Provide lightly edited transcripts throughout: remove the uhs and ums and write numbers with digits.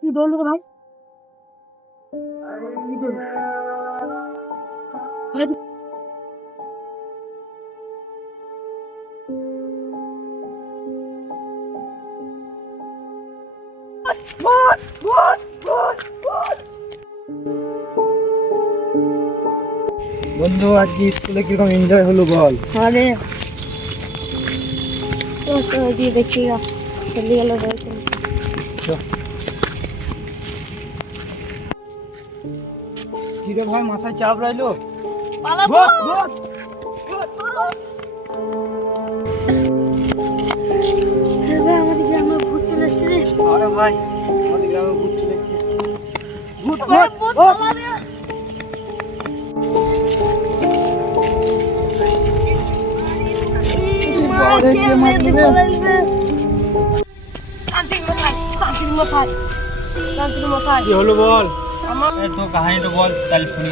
কি দৌড় ভাই? বন্ধু আজকে স্কুলে কিরকম এনজয় হলো বল? আরে তো দিয়ে দেখি চলে গেল রয়েছে। কিরে ভাই মাথায় চাপ রইলো? পালাবো। আমাদের গ্রামে ভূত চলে এসছে রে। আরে ভাই আমাদের গ্রামে ভূত চলে এসেছে। ভূত ভূত পালাবে। কি হলো বল? আমার তো কাহিনীটা বল তাহলে শুনি।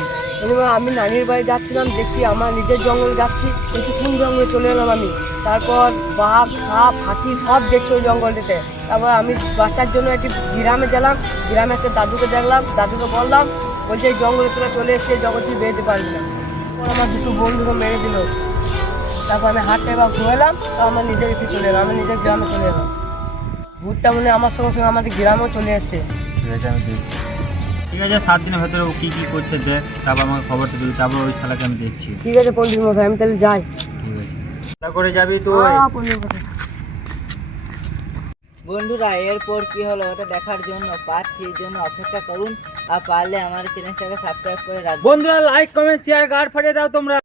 আমি নানির বাড়ি যাচ্ছিলাম, দেখছি আমার নিজের জঙ্গল যাচ্ছি, দেখি কোন জঙ্গলে চলে এলাম আমি। তারপর বাঘ সাপ হাতি সব দেখছি ওই জঙ্গলটিতে। তারপর আমি বাচ্চার জন্য একটি গ্রামে গেলাম, গ্রামে একটা দাদুকে দেখলাম, দাদুকে বললাম, বলছে এই জঙ্গলে তোরা চলে এসছে, জঙ্গল তুই বেরোতে পারবি না। তারপর আমার দুটো বন্ধুকে মেরে দিল। তারপর আমি হাঁটতে এবার ঘুরলাম, তো আমার নিজের এসে চলে এলাম, আমি নিজের গ্রামে চলে এলাম। ভূতটা মনে হয় আমার সঙ্গে সঙ্গে আমাদের গ্রামেও চলে এসছে। ঠিক আছে আমি দেখছি। ঠিক আছে 7 দিনের ভেতরে ও কি কি করছে দেখ, তারপর আমাকে খবরটা দিবি, তারপর ওই শালাকে আমি দেখছি। ঠিক আছে পন্ডিত মশাই, আমি তাহলে যাই। ঠিক আছে তা করে যাবি তুই? পন্ডিত মশাই। বন্ধুরা এরপর কি হলো ওটা দেখার জন্য পার্ট 3 জন্য অপেক্ষা করুন। আর পারলে আমার চ্যানেলটাকে সাবস্ক্রাইব করে রাখবেন। বন্ধুরা লাইক কমেন্ট শেয়ার গাড় ফাটিয়ে দাও তোমরা।